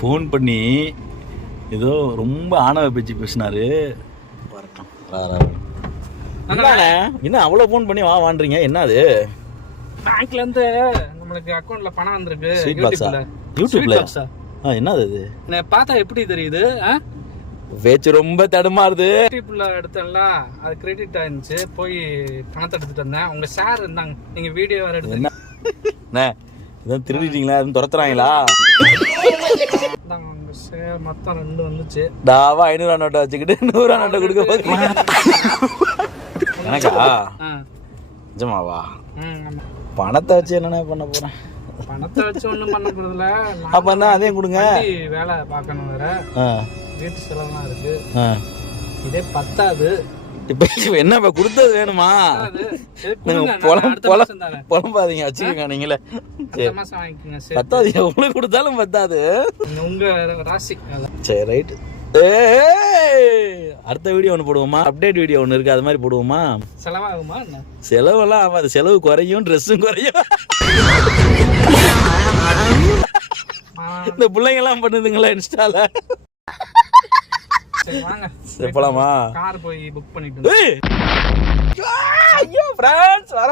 Phone பண்ணி ஏதோ ரொம்ப ஆணவ பேச்சு பேசினாரு. வரட்டும். என்ன அவ்வளோ ஃபோன் பண்ணி வான்றீங்க? என்ன அது? பேங்க்ல இருந்து நம்மளுக்கு அக்கவுண்ட்ல பணம் வந்திருக்கு. யூடியூப்ல என்னது அது? நான் பார்த்தா எப்படி தெரியுது? பேச்சு ரொம்ப தடுமாறுது. யூடியூப்ல எடுத்தேன்ல, அது கிரெடிட் ஆயிருந்துச்சு. போய் பணத்தை எடுத்துட்டு வந்தேன். உங்க ஷேர் இருந்தாங்க, நீங்க வீடியோ வேற எடுத்தீங்க. என்ன இதான் திருடிட்டீங்களா? எதுவும் துரத்துறாங்களா? உங்க ஷேர் மொத்தம் 2 வந்துச்சு. தாவா 500 நோட்டை வச்சுக்கிட்டு 100 நோட்டை கொடுக்க போறீங்க எனக்கா? நிஜமாவா? பணத்தை வச்சு என்னென்ன பண்ண போறேன்? பணத்தை வச்சு ஒண்ணும் பண்ண போறதுல. அப்ப என்ன அதையும் கொடுங்க. வேலை பார்க்கணும் வேற, வீட்டு செலவுலாம் இருக்கு. இதே பத்தாது. இப்ப என்ன கொடுத்தது வேணுமா? புலம்பாதீங்க, வச்சுக்கோங்க. நீங்களே பத்தாது, உங்களுக்கு கொடுத்தாலும் பத்தாது. உங்க ராசி. சரி, ரைட்டு. அடுத்த வீடியோ ஒன்று போடுவோமா? அப்டேட் வீடியோ ஒன்று இருக்கு, அது மாதிரி போடுவோமா? செலவாகுமா? செலவெல்லாம் ஆகாது, செலவு குறையும், ட்ரெஸ்ஸும் குறையும். இந்த பிள்ளைங்க எல்லாம் பண்ணுதுங்களா இன்ஸ்டால? வாங்க போலாமா? கார் போய் புக் பண்ணிட்டு. ஐயோ ஃப்ரெண்ட்ஸ் வர